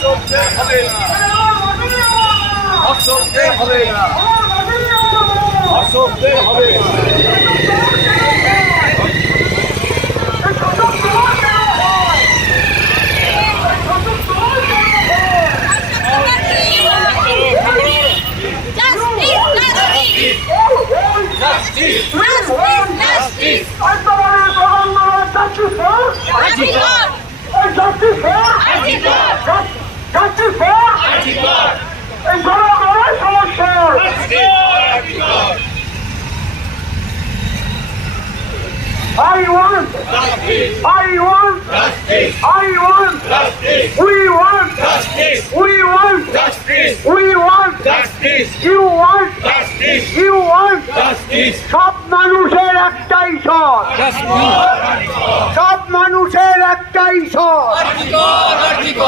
ধর্ষকদের হবে না, ধর্ষকদের হবে না, ধর্ষকদের হবে না। I want justice. We want justice. We want justice. We want justice. You want justice. You want justice. সব মানুষের একটাই সৎ, সব মানুষের একটাই সৎ।